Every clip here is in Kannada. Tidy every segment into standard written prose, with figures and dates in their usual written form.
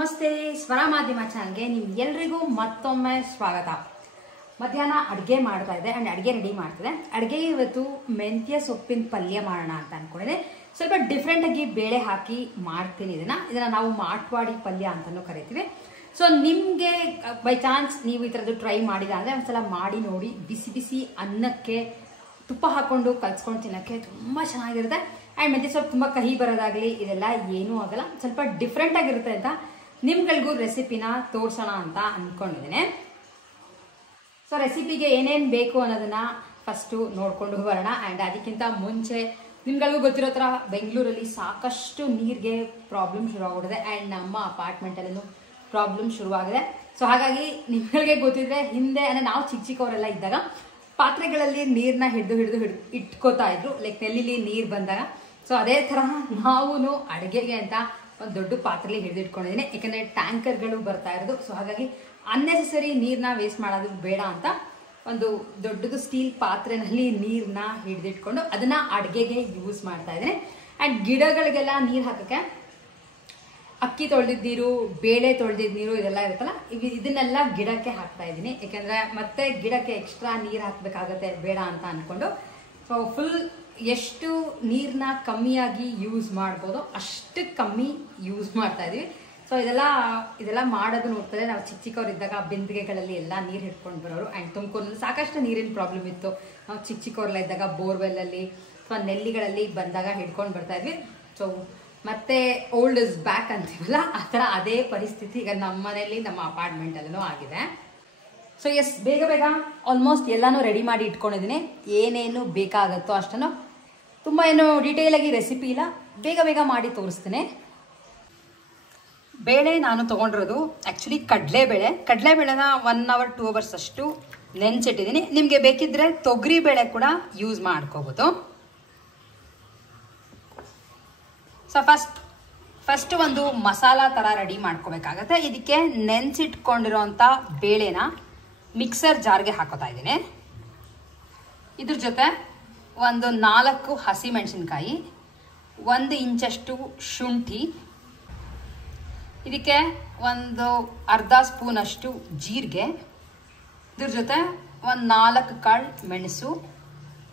ನಮಸ್ತೆ ಸ್ವರ ಮಾಧ್ಯಮ ಚಾನಲ್ಗೆ ನಿಮ್ಗೆಲ್ರಿಗೂ ಮತ್ತೊಮ್ಮೆ ಸ್ವಾಗತ. ಮಧ್ಯಾಹ್ನ ಅಡುಗೆ ಮಾಡ್ತಾ ಇದೆ ಅಂಡ್ ಅಡುಗೆ ರೆಡಿ ಮಾಡ್ತಿದೆ. ಅಡುಗೆಗೆ ಇವತ್ತು ಮೆಂತ್ಯ ಸೊಪ್ಪಿನ ಪಲ್ಯ ಮಾಡೋಣ ಅಂತ ಅನ್ಕೊಂಡಿದೆ. ಸ್ವಲ್ಪ ಡಿಫ್ರೆಂಟ್ ಆಗಿ ಬೇಳೆ ಹಾಕಿ ಮಾಡ್ತೀನಿ. ಇದನ್ನ ನಾವು ಮಾಟ್ವಾಡಿ ಪಲ್ಯ ಅಂತಾನೂ ಕರಿತೀವಿ. ಸೊ ನಿಮ್ಗೆ ಬೈ ಚಾನ್ಸ್ ನೀವು ಈ ಥರದ್ದು ಟ್ರೈ ಮಾಡಿದ ಅಂದ್ರೆ ಒಂದ್ಸಲ ಮಾಡಿ ನೋಡಿ. ಬಿಸಿ ಬಿಸಿ ಅನ್ನಕ್ಕೆ ತುಪ್ಪ ಹಾಕೊಂಡು ಕಲ್ಸ್ಕೊಂಡು ತಿನ್ನಕ್ಕೆ ತುಂಬಾ ಚೆನ್ನಾಗಿರುತ್ತೆ. ಆ್ಯಂಡ್ ಮೆಂತ್ಯ ಸೊಪ್ಪು ತುಂಬ ಕಹಿ ಬರೋದಾಗ್ಲಿ ಇದೆಲ್ಲ ಏನೂ ಆಗಲ್ಲ, ಸ್ವಲ್ಪ ಡಿಫ್ರೆಂಟ್ ಆಗಿರುತ್ತೆ ಅಂತ ನಿಮ್ಗಳಿಗೂ ರೆಸಿಪಿನ ತೋರ್ಸೋಣ ಅಂತ ಅನ್ಕೊಂಡಿದ್ದೇನೆ. ಸೊ ರೆಸಿಪಿಗೆ ಏನೇನು ಬೇಕು ಅನ್ನೋದನ್ನ ಫಸ್ಟು ನೋಡ್ಕೊಂಡು ಬರೋಣ. ಆ್ಯಂಡ್ ಅದಕ್ಕಿಂತ ಮುಂಚೆ ನಿಮ್ಗಳಿಗೂ ಗೊತ್ತಿರೋ ಥರ ಬೆಂಗಳೂರಲ್ಲಿ ಸಾಕಷ್ಟು ನೀರಿಗೆ ಪ್ರಾಬ್ಲಮ್ ಶುರುವಾಗ್ಬಿಟ್ಟಿದೆ. ಆ್ಯಂಡ್ ನಮ್ಮ ಅಪಾರ್ಟ್ಮೆಂಟಲ್ಲೂ ಪ್ರಾಬ್ಲಮ್ ಶುರುವಾಗಿದೆ. ಸೊ ಹಾಗಾಗಿ ನಿಮ್ಗಳಿಗೆ ಗೊತ್ತಿದ್ರೆ ಹಿಂದೆ ಅಂದರೆ ನಾವು ಚಿಕ್ಕವರೆಲ್ಲ ಇದ್ದಾಗ ಪಾತ್ರೆಗಳಲ್ಲಿ ನೀರನ್ನ ಹಿಡಿದು ಇಟ್ಕೋತಾ ಇದ್ರು, ಲೈಕ್ ನೆಲ್ಲಿಲಿ ನೀರು ಬಂದಾಗ. ಸೊ ಅದೇ ಥರ ನಾವು ಅಡುಗೆಗೆ ಅಂತ ಒಂದು ದೊಡ್ಡ ಪಾತ್ರೆಲಿ ಹಿಡಿದಿಟ್ಕೊಂಡಿದ್ದೀನಿ. ಯಾಕಂದರೆ ಟ್ಯಾಂಕರ್ಗಳು ಬರ್ತಾ ಇರೋದು. ಸೊ ಹಾಗಾಗಿ ಅನ್ನೆಸೆಸರಿ ನೀರನ್ನ ವೇಸ್ಟ್ ಮಾಡೋದು ಬೇಡ ಅಂತ ಒಂದು ದೊಡ್ಡದು ಸ್ಟೀಲ್ ಪಾತ್ರೆನಲ್ಲಿ ನೀರನ್ನ ಹಿಡಿದಿಟ್ಕೊಂಡು ಅದನ್ನ ಅಡುಗೆಗೆ ಯೂಸ್ ಮಾಡ್ತಾ ಇದ್ದೀನಿ. ಆ್ಯಂಡ್ ಗಿಡಗಳಿಗೆಲ್ಲ ನೀರು ಹಾಕೋಕ್ಕೆ ಅಕ್ಕಿ ತೊಳೆದಿದ್ದ ನೀರು, ಬೇಳೆ ತೊಳೆದಿದ್ದ ನೀರು ಇದೆಲ್ಲ ಇರುತ್ತಲ್ಲ, ಇದನ್ನೆಲ್ಲ ಗಿಡಕ್ಕೆ ಹಾಕ್ತಾ ಇದ್ದೀನಿ. ಯಾಕೆಂದರೆ ಮತ್ತೆ ಗಿಡಕ್ಕೆ ಎಕ್ಸ್ಟ್ರಾ ನೀರು ಹಾಕಬೇಕಾಗತ್ತೆ ಬೇಡ ಅಂತ ಅಂದ್ಕೊಂಡು. ಸೊ ಫುಲ್ ಎಷ್ಟು ನೀರನ್ನ ಕಮ್ಮಿಯಾಗಿ ಯೂಸ್ ಮಾಡ್ಬೋದೋ ಅಷ್ಟು ಕಮ್ಮಿ ಯೂಸ್ ಮಾಡ್ತಾ ಇದೀವಿ. ಸೊ ಇದೆಲ್ಲ ಮಾಡೋದು ನೋಡ್ತಾರೆ. ನಾವು ಚಿಕ್ಕವರಿದ್ದಾಗ ಬಿಂದಿಗೆಗಳಲ್ಲಿ ಎಲ್ಲ ನೀರು ಹಿಡ್ಕೊಂಡು ಬರೋರು. ಆ್ಯಂಡ್ ತುಮಕೂರಿನಲ್ಲಿ ಸಾಕಷ್ಟು ನೀರಿನ ಪ್ರಾಬ್ಲಮ್ ಇತ್ತು. ನಾವು ಚಿಕ್ಕವರೆಲ್ಲ ಇದ್ದಾಗ ಬೋರ್ವೆಲ್ಲಲ್ಲಿ ಅಥವಾ ನೆಲ್ಲಿಗಳಲ್ಲಿ ಬಂದಾಗ ಹಿಡ್ಕೊಂಡು ಬರ್ತಾ ಇದ್ವಿ. ಸೊ ಮತ್ತೆ ಓಲ್ಡ್ ಇಸ್ ಬ್ಯಾಕ್ ಅಂತೀವಲ್ಲ, ಆ ಥರ ಅದೇ ಪರಿಸ್ಥಿತಿ ಈಗ ನಮ್ಮ ಮನೆಯಲ್ಲಿ ನಮ್ಮ ಅಪಾರ್ಟ್ಮೆಂಟಲ್ಲೂ ಆಗಿದೆ. ಸೊ ಎಸ್, ಬೇಗ ಆಲ್ಮೋಸ್ಟ್ ಎಲ್ಲಾನು ರೆಡಿ ಮಾಡಿ ಇಟ್ಕೊಂಡಿದ್ದೀನಿ. ಏನೇನು ಬೇಕಾಗತ್ತೋ ಅಷ್ಟನ್ನು, ತುಂಬ ಏನು ಡೀಟೇಲ್ ಆಗಿ ರೆಸಿಪಿ ಇಲ್ಲ, ಬೇಗ ಮಾಡಿ ತೋರಿಸ್ತೀನಿ. ಬೇಳೆ ನಾನು ತೊಗೊಂಡಿರೋದು ಆ್ಯಕ್ಚುಲಿ ಕಡಲೆಬೇಳೆನ 1 hour 2 hours ಅಷ್ಟು ನೆನೆಸಿಟ್ಟಿದ್ದೀನಿ. ನಿಮಗೆ ಬೇಕಿದ್ರೆ ತೊಗರಿ ಬೇಳೆ ಕೂಡ ಯೂಸ್ ಮಾಡ್ಕೋಬೋದು. ಸೊ ಫಸ್ಟ್ ಒಂದು ಮಸಾಲ ಥರ ರೆಡಿ ಮಾಡ್ಕೋಬೇಕಾಗತ್ತೆ. ಇದಕ್ಕೆ ನೆನೆಸಿಟ್ಕೊಂಡಿರೋಂಥ ಬೇಳೆನ ಮಿಕ್ಸರ್ ಜಾರ್ಗೆ ಹಾಕೋತಾ ಇದ್ದೀನಿ. ಇದ್ರ ಜೊತೆ ಒಂದು 4 ಹಸಿಮೆಣಸಿನ್ಕಾಯಿ, 1 ಇಂಚಷ್ಟು ಶುಂಠಿ, ಇದಕ್ಕೆ ಒಂದು ಅರ್ಧ ಸ್ಪೂನಷ್ಟು ಜೀರಿಗೆ, ಇದ್ರ ಜೊತೆ ಒಂದು 4 ಕಾಳು ಮೆಣಸು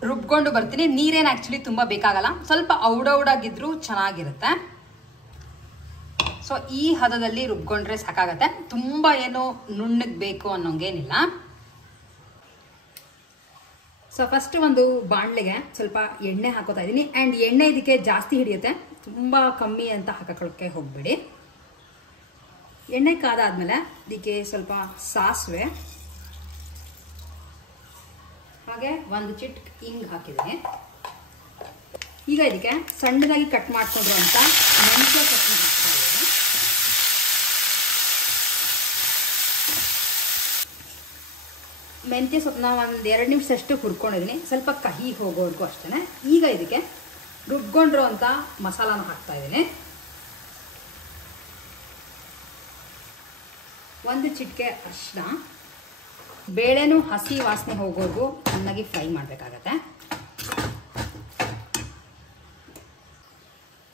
ರುಬ್ಕೊಂಡು ಬರ್ತೀನಿ. ನೀರೇನು ಆ್ಯಕ್ಚುಲಿ ತುಂಬ ಬೇಕಾಗಲ್ಲ, ಸ್ವಲ್ಪ ಔಡಾಗಿದ್ರೂ ಚೆನ್ನಾಗಿರುತ್ತೆ. ಸೊ ಈ ಹದದಲ್ಲಿ ರುಬ್ಕೊಂಡ್ರೆ ಸಾಕಾಗತ್ತೆ, ತುಂಬ ಏನು ನುಣ್ಣಗೆ ಬೇಕು ಅನ್ನೋಂಗೇನಿಲ್ಲ. ಸೊ ಫಸ್ಟ್ ಒಂದು ಬಾಣಲೆಗೆ ಸ್ವಲ್ಪ ಎಣ್ಣೆ ಹಾಕೋತಾ ಇದ್ದೀನಿ. ಆ್ಯಂಡ್ ಎಣ್ಣೆ ಇದಕ್ಕೆ ಜಾಸ್ತಿ ಹಿಡಿಯುತ್ತೆ, ತುಂಬ ಕಮ್ಮಿ ಅಂತ ಹಾಕೋಕ್ಕೆ ಹೋಗ್ಬೇಡಿ. ಎಣ್ಣೆ ಕಾದಾದ್ಮೇಲೆ ಇದಕ್ಕೆ ಸ್ವಲ್ಪ ಸಾಸಿವೆ, ಹಾಗೆ 1 ಚಿಟಿಕೆ ಹಿಂಗ್ ಹಾಕಿದ್ದೀನಿ. ಈಗ ಇದಕ್ಕೆ ಸಣ್ಣದಾಗಿ ಕಟ್ ಮಾಡ್ಕೊಂಡಿರುವಂಥ ಮೆಂತ್ಯ ಸೊಪ್ಪನ್ನ ಹಾಕ್ತಾ ಇದ್ದೀನಿ. ಮೆಂತ್ಯ ಸೊಪ್ಪನ್ನ 1-2 ನಿಮಿಷದಷ್ಟು ಹುರ್ಕೊಂಡಿದ್ದೀನಿ, ಸ್ವಲ್ಪ ಕಹಿ ಹೋಗೋವರೆಗೂ ಅಷ್ಟೇ. ಈಗ ಇದಕ್ಕೆ ರುಬ್ಕೊಂಡಿರೋಂಥ ಮಸಾಲಾನ ಹಾಕ್ತಾ ಇದ್ದೀನಿ. 1 ಚಿಟಿಕೆ ಅರಿಶಿನ, ಬೇಳೆನೂ ಹಸಿ ವಾಸನೆ ಹೋಗೋವರೆಗೂ ಚೆನ್ನಾಗಿ ಫ್ರೈ ಮಾಡಬೇಕಾಗತ್ತೆ.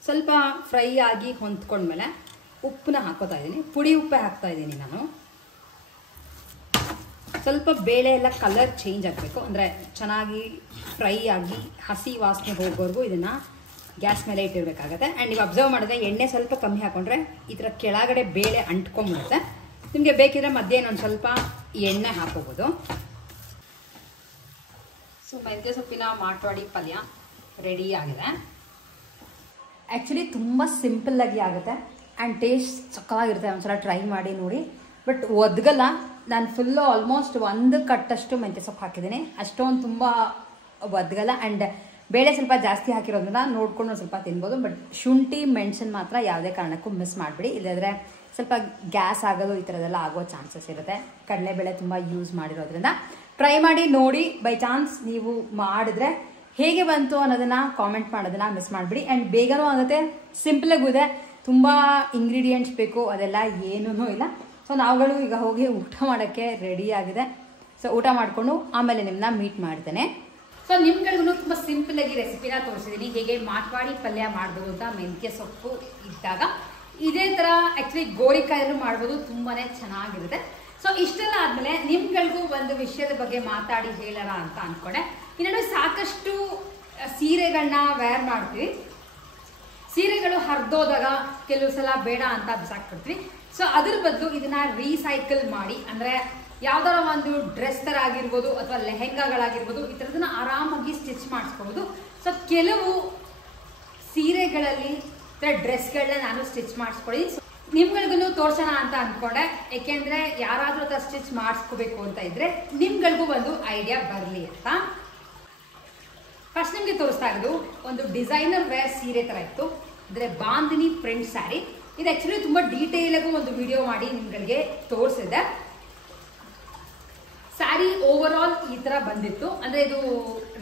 ಸ್ವಲ್ಪ ಫ್ರೈ ಆಗಿ ಹೊಂದ್ಕೊಂಡ್ಮೇಲೆ ಉಪ್ಪನ್ನ ಹಾಕೋತಾ ಇದ್ದೀನಿ. ಪುಡಿ ಉಪ್ಪೇ ಹಾಕ್ತಾ ಇದ್ದೀನಿ ನಾನು. ಸ್ವಲ್ಪ ಬೇಳೆ ಎಲ್ಲ ಕಲರ್ ಚೇಂಜ್ ಆಗಬೇಕು, ಅಂದರೆ ಚೆನ್ನಾಗಿ ಫ್ರೈ ಆಗಿ ಹಸಿ ವಾಸನೆ ಹೋಗೋವರೆಗೂ ಇದನ್ನು ಗ್ಯಾಸ್ ಮೇಲೆ ಇಟ್ಟಿರಬೇಕಾಗತ್ತೆ. ಆ್ಯಂಡ್ ನೀವು ಅಬ್ಸರ್ವ್ ಮಾಡಿದ್ರೆ ಎಣ್ಣೆ ಸ್ವಲ್ಪ ಕಮ್ಮಿ ಹಾಕೊಂಡ್ರೆ ಈ ಥರ ಕೆಳಗಡೆ ಬೇಳೆ ಅಂಟ್ಕೊಂಡ್ಬಿಡುತ್ತೆ. ನಿಮಗೆ ಬೇಕಿದ್ರೆ ಮಧ್ಯೆ ಇನ್ನೊಂದು ಸ್ವಲ್ಪ ಎಣ್ಣೆ ಹಾಕೋಬೋದು. ಸೊ ಮೆಂತ್ಯ ಸೊಪ್ಪಿನ ಮಾಟ್ವಾಡಿ ಪಲ್ಯ ರೆಡಿ ಆಗಿದೆ. ಆ್ಯಕ್ಚುಲಿ ತುಂಬ ಸಿಂಪಲ್ಲಾಗಿ ಆಗುತ್ತೆ ಆ್ಯಂಡ್ ಟೇಸ್ಟ್ ಸಕ್ಕತ್ತಾಗಿರುತ್ತೆ. ಒಂದ್ಸಲ ಟ್ರೈ ಮಾಡಿ ನೋಡಿ. ಬಟ್ ಒದಗಲ್ಲ. ನಾನು ಫುಲ್ಲು ಆಲ್ಮೋಸ್ಟ್ 1 ಕಟ್ಟಷ್ಟು ಮೆಂತ್ಯ ಸೊಪ್ಪು ಹಾಕಿದ್ದೀನಿ, ಅಷ್ಟೊಂದು ತುಂಬ ಒದಗಲ್ಲ. ಆ್ಯಂಡ್ ಬೇಳೆ ಸ್ವಲ್ಪ ಜಾಸ್ತಿ ಹಾಕಿರೋದ್ರಿಂದ ನೋಡ್ಕೊಂಡು ಸ್ವಲ್ಪ ತಿನ್ಬೋದು. ಬಟ್ ಶುಂಠಿ ಮೆಣಸನ್ನು ಮಾತ್ರ ಯಾವುದೇ ಕಾರಣಕ್ಕೂ ಮಿಸ್ ಮಾಡಿಬಿಡಿ, ಇಲ್ಲದ್ರೆ ಸ್ವಲ್ಪ ಗ್ಯಾಸ್ ಆಗೋದು ಈ ಥರದ್ದೆಲ್ಲ ಆಗೋ ಚಾನ್ಸಸ್ ಇರುತ್ತೆ. ಕಡಲೆಬೇಳೆ ತುಂಬ ಯೂಸ್ ಮಾಡಿರೋದ್ರಿಂದ ಟ್ರೈ ಮಾಡಿ ನೋಡಿ. ಬೈ ಚಾನ್ಸ್ ನೀವು ಮಾಡಿದ್ರೆ ಹೇಗೆ ಬಂತು ಅನ್ನೋದನ್ನ ಕಾಮೆಂಟ್ ಮಾಡೋದನ್ನ ಮಿಸ್ ಮಾಡಿಬಿಡಿ. ಆ್ಯಂಡ್ ಬೇಗನೂ ಆಗುತ್ತೆ, ಸಿಂಪಲಾಗೂ ಇದೆ, ತುಂಬ ಇಂಗ್ರೀಡಿಯೆಂಟ್ಸ್ ಬೇಕು ಅದೆಲ್ಲ ಏನೂ ಇಲ್ಲ. ಸೊ ನಾವುಗಳು ಈಗ ಹೋಗಿ ಊಟ ಮಾಡೋಕ್ಕೆ ರೆಡಿ ಆಗಿದೆ. ಸೊ ಊಟ ಮಾಡಿಕೊಂಡು ಆಮೇಲೆ ನಿಮ್ಮನ್ನ ಮೀಟ್ ಮಾಡ್ತೇನೆ. ಸೊ ನಿಮ್ಗಳಿಗೂ ತುಂಬ ಸಿಂಪಲ್ ಆಗಿ ರೆಸಿಪಿನ ತೋರಿಸಿದ್ದೀನಿ, ಹೇಗೆ ಮಾಟ್ವಾಡಿ ಪಲ್ಯ ಮಾಡ್ಬೋದು ಅಂತ ಮೆಂತ್ಯ ಸೊಪ್ಪು ಇದ್ದಾಗ. ಇದೇ ತರ ಆಕ್ಚುಲಿ ಗೋರಿಕಾಯಲ್ಲೂ ಮಾಡ್ಬೋದು, ತುಂಬಾನೇ ಚೆನ್ನಾಗಿರುತ್ತೆ. ಸೊ ಇಷ್ಟೆಲ್ಲ ಆದ್ಮೇಲೆ ನಿಮ್ಗಳಿಗೂ ಒಂದು ವಿಷಯದ ಬಗ್ಗೆ ಮಾತಾಡಿ ಹೇಳೋಣ ಅಂತ ಅನ್ಕೊಂಡೆ. ಇನ್ನೊಂದು ಸಾಕಷ್ಟು ಸೀರೆಗಳನ್ನ ವೇರ್ ಮಾಡ್ತೀವಿ, ಸೀರೆಗಳು ಹರಿದೋದಾಗ ಕೆಲವು ಸಲ ಬೇಡ ಅಂತ ಬಿಸಾಕ್ಬಿಡ್ತೀವಿ. ಸೊ ಅದ್ರ ಬದಲು ಇದನ್ನ ರೀಸೈಕಲ್ ಮಾಡಿ, ಅಂದ್ರೆ ಯಾವ್ದಾರ ಒಂದು ಡ್ರೆಸ್ ತರ ಆಗಿರ್ಬೋದು ಅಥವಾ ಲೆಹೆಂಗಾಗಳಾಗಿರ್ಬೋದು, ಈ ತರದನ್ನ ಆರಾಮಾಗಿ ಸ್ಟಿಚ್ ಮಾಡಿಸ್ಕೋಬಹುದು. ಸೊ ಕೆಲವು ಸೀರೆಗಳಲ್ಲಿ ಡ್ರೆಸ್ಗಳನ್ನ ನಾನು ಸ್ಟಿಚ್ ಮಾಡಿಸ್ಕೊಳ್ಳಿ, ನಿಮ್ಗಳಿಗೂ ತೋರ್ಸೋಣ ಅಂತ ಅನ್ಕೊಂಡೆ. ಯಾಕೆಂದ್ರೆ ಯಾರಾದ್ರೂ ತರ ಸ್ಟಿಚ್ ಮಾಡಿಸ್ಕೋಬೇಕು ಅಂತ ಇದ್ರೆ ನಿಮ್ಗಳಿಗೂ ಒಂದು ಐಡಿಯಾ ಬರಲಿ ಅಂತ. ಫಸ್ಟ್ ನಿಮ್ಗೆ ತೋರಿಸ್ತಾ ಇರೋದು ಒಂದು ಡಿಸೈನರ್ ವೇರ್ ಸೀರೆ ತರ ಇತ್ತು, ಅಂದ್ರೆ ಬಾಂದಿನಿ ಪ್ರಿಂಟ್ ಸ್ಯಾರಿ. ಇದು ಆಕ್ಚುಲಿ ತುಂಬಾ ಡೀಟೇಲ್ ಆಗಿ ಒಂದು ವಿಡಿಯೋ ಮಾಡಿ ನಿಮ್ಗಳಿಗೆ ತೋರಿಸಿದೆ. ಸ್ಯಾರಿ ಓವರ್ ಆಲ್ ಈ ತರ ಬಂದಿತ್ತು, ಅಂದ್ರೆ ಇದು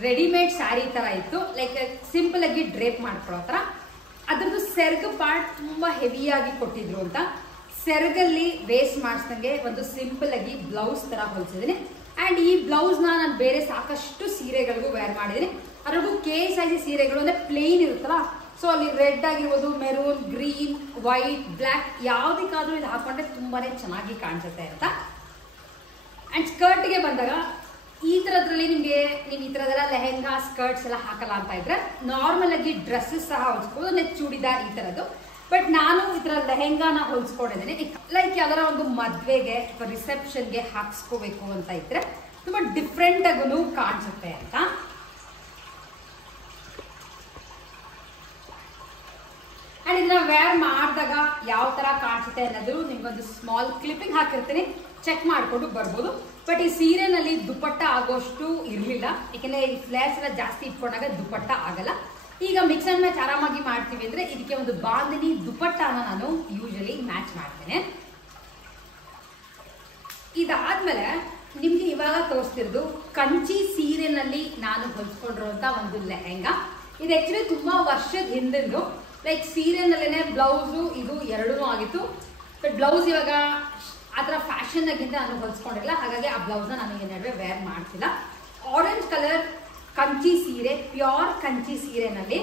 ರೆಡಿಮೇಡ್ ಸ್ಯಾರಿ ತರ ಇತ್ತು, ಲೈಕ್ ಸಿಂಪಲ್ ಆಗಿ ಡ್ರೇಪ್ ಮಾಡ್ಕೊಳ್ಳೋ ತರ. ಅದ್ರದ್ದು ಸೆರ್ಗ್ ಪಾರ್ಟ್ ತುಂಬಾ ಹೆವಿಯಾಗಿ ಕೊಟ್ಟಿದ್ರು ಅಂತ ಸೆರ್ಗಲ್ಲಿ ವೇಸ್ಟ್ ಮಾಡಿಸ್ದಂಗೆ ಒಂದು ಸಿಂಪಲ್ ಆಗಿ ಬ್ಲೌಸ್ ತರ ಹೊಲಿಸಿದೀನಿ. ಅಂಡ್ ಈ ಬ್ಲೌಸ್ ನಾನು ಬೇರೆ ಸಾಕಷ್ಟು ಸೀರೆಗಳಿಗೂ ವೇರ್ ಮಾಡಿದೀನಿ. ಅದ್ರಿಗೂ ಕೆ ಸೈಜ್ ಸೀರೆಗಳು ಅಂದ್ರೆ ಪ್ಲೇನ್ ಇರುತ್ತಲ್ಲ, ಸೊ ಅಲ್ಲಿ ರೆಡ್ ಆಗಿರ್ಬೋದು, ಮೆರೂನ್, ಗ್ರೀನ್, ವೈಟ್, ಬ್ಲ್ಯಾಕ್ ಯಾವ್ದಕ್ಕಾದ್ರೂ ಇದು ಹಾಕೊಂಡ್ರೆ ತುಂಬಾನೇ ಚೆನ್ನಾಗಿ ಕಾಣಿಸುತ್ತೆ ಅಂತ. ಅಂಡ್ ಸ್ಕರ್ಟ್ಗೆ ಬಂದಾಗ ಈ ತರದ್ರಲ್ಲಿ ನೀವು ಈ ತರದೆಲ್ಲ ಲೆಹೆಂಗಾ ಸ್ಕರ್ಟ್ಸ್ ಎಲ್ಲ ಹಾಕಲ್ಲ ಅಂತ ಇದ್ರೆ ನಾರ್ಮಲ್ ಆಗಿ ಡ್ರೆಸ್ಸಸ್ ಸಹ ಹೊಲಿಸ್ಬೋದು, ಅಂದ್ರೆ ಚೂಡಿದಾರ್ ಈ ತರದ್ದು. ಬಟ್ ನಾನು ಈ ತರ ಲೆಹೆಂಗಾನ ಹೊಲಿಸ್ಕೊಂಡಿದ್ದೀನಿ, ಲೈಕ್ ಯಾವ್ದಾರ ಒಂದು ಮದ್ವೆಗೆ ಅಥವಾ ರಿಸೆಪ್ಷನ್ಗೆ ಹಾಕ್ಸ್ಕೋಬೇಕು ಅಂತ ಇದ್ರೆ ತುಂಬಾ ಡಿಫ್ರೆಂಟ್ ಆಗೂ ಕಾಣಿಸುತ್ತೆ ಅಂತ. ಅಂಡ್ ಇದನ್ನ ವೇರ್ ಮಾಡಿದಾಗ ಯಾವ ತರ ಕಾಣಿಸುತ್ತೆ ಅನ್ನೋದು ನಿಮ್ಗೊಂದು ಸ್ಮಾಲ್ ಕ್ಲಿಪ್ಪಿಂಗ್ ಹಾಕಿರ್ತೀನಿ, ಚೆಕ್ ಮಾಡ್ಕೊಂಡು ಬರ್ಬೋದು. ಬಟ್ ಈ ಸೀರೆನಲ್ಲಿ ದುಪ್ಪಟ್ಟ ಆಗೋಷ್ಟು ಇರಲಿಲ್ಲ, ಯಾಕೆಂದ್ರೆ ಈ ಫ್ಲೇರ್ಸ್ ಎಲ್ಲ ಜಾಸ್ತಿ ಇಟ್ಕೊಂಡಾಗ ದುಪ್ಪಟ್ಟ ಆಗಲ್ಲ. ಈಗ ಮಿಕ್ಸ್ ಅಂಡ್ ಮ್ಯಾಚ್ ಆರಾಮಾಗಿ ಮಾಡ್ತೀವಿ ಅಂದ್ರೆ ಇದಕ್ಕೆ ಒಂದು ಬಾಂದಿನಿ ದುಪ್ಪಟ್ಟನ ನಾನು ಯೂಶಲಿ ಮ್ಯಾಚ್ ಮಾಡ್ತೇನೆ. ಇದಾದ್ಮೇಲೆ ನಿಮ್ಗೆ ಇವಾಗ ತೋರಿಸ್ತಿರೋದು ಕಂಚಿ ಸೀರೆನಲ್ಲಿ ನಾನು ಹೊಲಿಸ್ಕೊಂಡಿರುವಂತ ಒಂದು ಲೆಹೆಂಗಾ. ಇದು ಆಕ್ಚುಲಿ ತುಂಬಾ ವರ್ಷದ ಹಿಂದಿಂದು, ಲೈಕ್ ಸೀರೆನಲ್ಲೇನೆ ಬ್ಲೌಸು ಇದು ಎರಡೂ ಆಗಿತ್ತು. ಬಟ್ ಬ್ಲೌಸ್ ಇವಾಗ ಆತರ ಫ್ಯಾಷನ್ ಆಗಿಂದ ನಾನು ಹೊಲಿಸ್ಕೊಂಡಿಲ್ಲ, ಹಾಗಾಗಿ ಆ ಬ್ಲೌಸ್ನ ನಾನು ಈ ನಡುವೆ ವೇರ್ ಮಾಡ್ತಿಲ್ಲ. ಆರೆಂಜ್ ಕಲರ್ ಕಂಚಿ ಸೀರೆ, ಪ್ಯೂರ್ ಕಂಚಿ ಸೀರೆನಲ್ಲಿ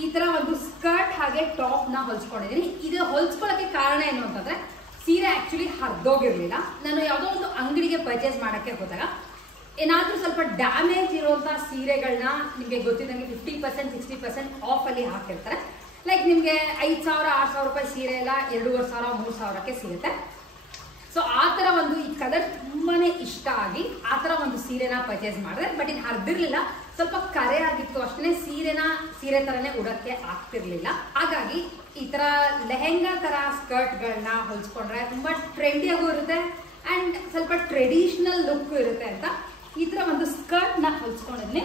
ಈ ತರ ಒಂದು ಸ್ಕರ್ಟ್ ಹಾಗೆ ಟಾಪ್ ನ ಹೊಲಿಸ್ಕೊಂಡಿದ್ದೀನಿ. ಇದು ಹೊಲಿಸ್ಕೊಳ್ಳೋಕೆ ಕಾರಣ ಏನು ಅಂತಂದ್ರೆ ಸೀರೆ ಆಕ್ಚುಲಿ ಹರಿದೋಗಿರ್ಲಿಲ್ಲ. ನಾನು ಯಾವುದೋ ಒಂದು ಅಂಗಡಿಗೆ ಪರ್ಚೇಸ್ ಮಾಡಕ್ಕೆ ಹೋದಾಗ ಏನಾದ್ರೂ ಸ್ವಲ್ಪ ಡ್ಯಾಮೇಜ್ ಇರುವಂತಹ ಸೀರೆಗಳನ್ನ ನಿಮ್ಗೆ ಗೊತ್ತಿದ್ದಂಗೆ 50% 60% ಆಫ್ ಅಲ್ಲಿ ಹಾಕಿರ್ತಾರೆ. ಲೈಕ್ ನಿಮ್ಗೆ 5,000 6,000 ರೂಪಾಯಿ ಸೀರೆ ಎಲ್ಲ 2,500 3,000ಕ್ಕೆ ಸಿಗುತ್ತೆ. ಸೊ ಆ ತರ ಒಂದು ಈ ಕಲರ್ ತುಂಬಾನೇ ಇಷ್ಟ ಆಗಿ ಆ ತರ ಒಂದು ಸೀರೆನ ಪರ್ಚೇಸ್ ಮಾಡಿದೆ. ಬಟ್ ಇದು ಹರಿದಿರ್ಲಿಲ್ಲ, ಸ್ವಲ್ಪ ಕರೆ ಆಗಿತ್ತು ಅಷ್ಟೇ, ಸೀರೆ ತರನೇ ಉಡಕ್ಕೆ ಆಗ್ತಿರ್ಲಿಲ್ಲ. ಹಾಗಾಗಿ ಈ ತರ ಲೆಹೆಂಗಾ ತರ ಸ್ಕರ್ಟ್ ಗಳನ್ನ ಹೊಲಿಸ್ಕೊಂಡ್ರೆ ತುಂಬಾ ಟ್ರೆಂಡಿಯಾಗೂ ಇರುತ್ತೆ ಅಂಡ್ ಸ್ವಲ್ಪ ಟ್ರೆಡಿಷನಲ್ ಲುಕ್ ಇರುತ್ತೆ ಅಂತ ಈ ತರ ಒಂದು ಸ್ಕರ್ಟ್ ನ ಹೊಲಿಸ್ಕೊಂಡಿದ್ದೀನಿ.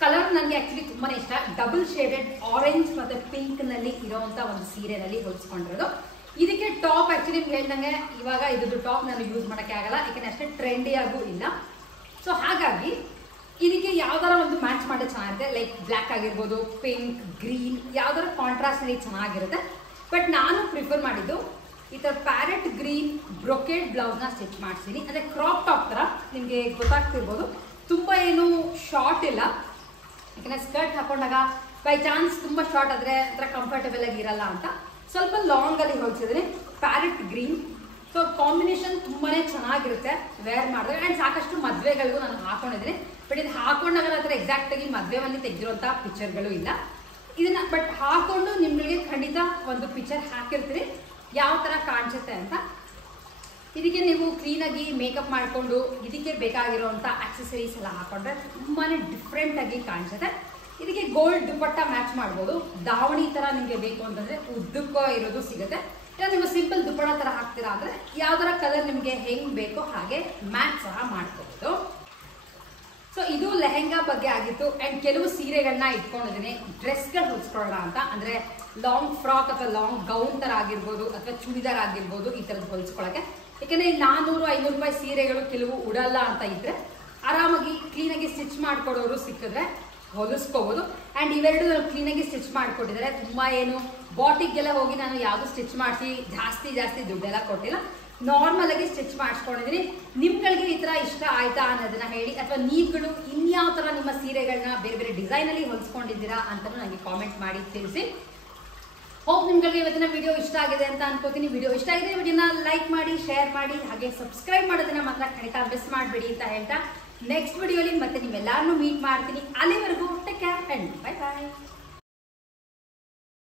ಕಲರ್ ನನಗೆ ಆಕ್ಚುಲಿ ತುಂಬಾನೇ ಇಷ್ಟ, ಡಬಲ್ ಶೇಡೆಡ್ ಆರೆಂಜ್ ಮತ್ತೆ ಪಿಂಕ್ ನಲ್ಲಿ ಇರುವಂತ ಒಂದು ಸೀರೆನಲ್ಲಿ ಹೊಲಿಸ್ಕೊಂಡಿರೋದು. ಇದಕ್ಕೆ ಟಾಪ್ ಆಕ್ಚುಲಿ ನಿಮ್ಗೆ ಹೇಳ್ದಂಗೆ ಇವಾಗ ಇದ್ದು ಟಾಪ್ ನಾನು ಯೂಸ್ ಮಾಡೋಕ್ಕೆ ಆಗಲ್ಲ, ಯಾಕಂದ್ರೆ ಅಷ್ಟೇ ಟ್ರೆಂಡಿಯಾಗೂ ಇಲ್ಲ. ಸೊ ಹಾಗಾಗಿ ಇದಕ್ಕೆ ಯಾವ್ದಾರ ಒಂದು ಮ್ಯಾಚ್ ಮಾಡೋದು ಚೆನ್ನಾಗಿರುತ್ತೆ, ಲೈಕ್ ಬ್ಲ್ಯಾಕ್ ಆಗಿರ್ಬೋದು, ಪಿಂಕ್, ಗ್ರೀನ್, ಯಾವ್ದಾರ ಕಾಂಟ್ರಾಸ್ಟ್ ನಲ್ಲಿ ಚೆನ್ನಾಗಿರುತ್ತೆ. ಬಟ್ ನಾನು ಪ್ರಿಫರ್ ಮಾಡಿದ್ದು ಈ ತರ ಪ್ಯಾರೆಟ್ ಗ್ರೀನ್ ಬ್ರೊಕೇಡ್ ಬ್ಲೌಸ್ ನ ಸ್ಟಿಚ್ ಮಾಡಿಸ್ತೀನಿ. ಅಂದ್ರೆ ಕ್ರಾಪ್ ಟಾಪ್ ತರ ನಿಮ್ಗೆ ಗೊತ್ತಾಗ್ತಿರ್ಬೋದು, ತುಂಬಾ ಏನು ಶಾರ್ಟ್ ಇಲ್ಲ, ಯಾಕಂದ್ರೆ ಸ್ಕರ್ಟ್ ಹಾಕೊಂಡಾಗ ಬೈ ಚಾನ್ಸ್ ತುಂಬಾ ಶಾರ್ಟ್ ಆದ್ರೆ ಒಂಥರ ಕಂಫರ್ಟಬಲ್ ಆಗಿ ಇರಲ್ಲ ಅಂತ ಸ್ವಲ್ಪ ಲಾಂಗ್ ಅಲ್ಲಿ ಹೊಲಿಸಿದ್ರೆ ಪ್ಯಾರೆಟ್ ಗ್ರೀನ್. ಸೊ ಕಾಂಬಿನೇಷನ್ ತುಂಬಾನೇ ಚೆನ್ನಾಗಿರುತ್ತೆ ವೇರ್ ಮಾಡಿದ್ರೆ. ಅಂಡ್ ಸಾಕಷ್ಟು ಮದ್ವೆಗಳಿಗೂ ನಾನು ಹಾಕೊಂಡಿದ್ದೀನಿ. ಬಟ್ ಇದು ಹಾಕೊಂಡಾಗ ಹತ್ರ ಎಕ್ಸಾಕ್ಟ್ ಆಗಿ ಮದ್ವೆಯಲ್ಲಿ ತೆಗೆದಿರುವಂತಹ ಪಿಕ್ಚರ್ಗಳು ಇಲ್ಲ. ಇದನ್ನ ಬಟ್ ಹಾಕೊಂಡು ನಿಮ್ಗಳಿಗೆ ಖಂಡಿತ ಒಂದು ಪಿಕ್ಚರ್ ಹಾಕಿರ್ತೀರಿ ಯಾವ ತರ ಕಾಣಿಸುತ್ತೆ ಅಂತ. ಇದಕ್ಕೆ ನೀವು ಕ್ಲೀನಾಗಿ ಮೇಕಪ್ ಮಾಡಿಕೊಂಡು ಇದಕ್ಕೆ ಬೇಕಾಗಿರುವಂಥ ಆಕ್ಸೆಸರೀಸ್ ಎಲ್ಲ ಹಾಕೊಂಡ್ರೆ ತುಂಬಾನೇ ಡಿಫ್ರೆಂಟ್ ಆಗಿ ಕಾಣಿಸುತ್ತೆ. ಇದಕ್ಕೆ ಗೋಲ್ಡ್ ದುಪ್ಪಟ್ಟ ಮ್ಯಾಚ್ ಮಾಡ್ಬೋದು. ದಾವಣಿ ತರ ನಿಮಗೆ ಬೇಕು ಅಂತಂದ್ರೆ ಉದ್ದಕ್ಕೂ ಇರೋದು ಸಿಗುತ್ತೆ. ಇಲ್ಲ ನೀವು ಸಿಂಪಲ್ ದುಪ್ಪಟ್ಟ ತರ ಹಾಕ್ತೀರಾ ಅಂದ್ರೆ ಯಾವ್ದಾರ ಕಲರ್ ನಿಮಗೆ ಹೆಂಗ್ ಬೇಕೋ ಹಾಗೆ ಮ್ಯಾಚ್ ಸಹ ಮಾಡ್ಕೋಬಹುದು. ಸೊ ಇದು ಲೆಹೆಂಗಾ ಬಗ್ಗೆ ಆಗಿತ್ತು. ಅಂಡ್ ಕೆಲವು ಸೀರೆಗಳನ್ನ ಇಟ್ಕೊಂಡಿದ್ದೀನಿ ಡ್ರೆಸ್ಗಳು ಹೊಲಿಸ್ಕೊಳ್ಳೋಣ ಅಂತ, ಅಂದ್ರೆ ಲಾಂಗ್ ಫ್ರಾಕ್ ಅಥವಾ ಲಾಂಗ್ ಗೌನ್ ತರ ಆಗಿರ್ಬೋದು ಅಥವಾ ಚೂಡಿದಾರ್ ಆಗಿರ್ಬೋದು, ಈ ತರದ್ದು ಹೊಲಿಸ್ಕೊಳ್ಳೋಕೆ. ಯಾಕಂದ್ರೆ 400-500 ರೂಪಾಯಿ ಸೀರೆಗಳು ಕೆಲವು ಉಡಲ್ಲ ಅಂತ ಇದ್ರೆ ಆರಾಮಾಗಿ ಕ್ಲೀನಾಗಿ ಸ್ಟಿಚ್ ಮಾಡ್ಕೊಡೋರು ಸಿಕ್ಕಿದ್ರೆ ಹೊಲಿಸ್ಕೋಬಹುದು. ಅಂಡ್ ಇವೆರಡು ನಾನು ಕ್ಲೀನಾಗಿ ಸ್ಟಿಚ್ ಮಾಡ್ಕೊಟ್ಟಿದ್ದಾರೆ. ತುಂಬಾ ಏನು ಬಾಟಿಗೆಲ್ಲ ಹೋಗಿ ನಾನು ಯಾವ್ದು ಸ್ಟಿಚ್ ಮಾಡಿಸಿ ಜಾಸ್ತಿ ದುಡ್ಡೆಲ್ಲ ಕೊಟ್ಟಿಲ್ಲ, ನಾರ್ಮಲ್ ಆಗಿ ಸ್ಟಿಚ್ ಮಾಡಿಸ್ಕೊಂಡಿದ್ದೀನಿ. ನಿಮ್ಗಳಿಗೆ ಈ ತರ ಇಷ್ಟ ಆಯ್ತಾ ಅನ್ನೋದನ್ನ ಹೇಳಿ, ಅಥವಾ ನೀವುಗಳು ಇನ್ಯಾವ ತರ ನಿಮ್ಮ ಸೀರೆಗಳನ್ನ ಬೇರೆ ಬೇರೆ ಡಿಸೈನ್ ಅಲ್ಲಿ ಹೊಲಿಸ್ಕೊಂಡಿದ್ದೀರಾ ಅಂತ ನನಗೆ ಕಾಮೆಂಟ್ ಮಾಡಿ ತಿಳಿಸಿ. ಹೋಪ್ ನಿಮ್ಗಳಿಗೆ ಇವತ್ತಿನ ವಿಡಿಯೋ ಇಷ್ಟ ಆಗಿದೆ ಅಂತ ಅನ್ಕೋತೀನಿ. ವಿಡಿಯೋ ಇಷ್ಟ ಆಗಿದೆ ವಿಡಿಯೋನ ಲೈಕ್ ಮಾಡಿ, ಶೇರ್ ಮಾಡಿ, ಹಾಗೆ ಸಬ್ಸ್ಕ್ರೈಬ್ ಮಾಡೋದನ್ನ ಮಾತ್ರ ಖಂಡಿತ ಮಿಸ್ ಮಾಡಬೇಡಿ ಅಂತ ಹೇಳ್ತಾ ನೆಕ್ಸ್ಟ್ ವಿಡಿಯೋಲಿ ಮತ್ತೆ ನೀವೆಲ್ಲರನ್ನೂ ಮೀಟ್ ಮಾಡ್ತೀನಿ. ಅಲ್ಲಿವರೆಗೂ take care and bye bye.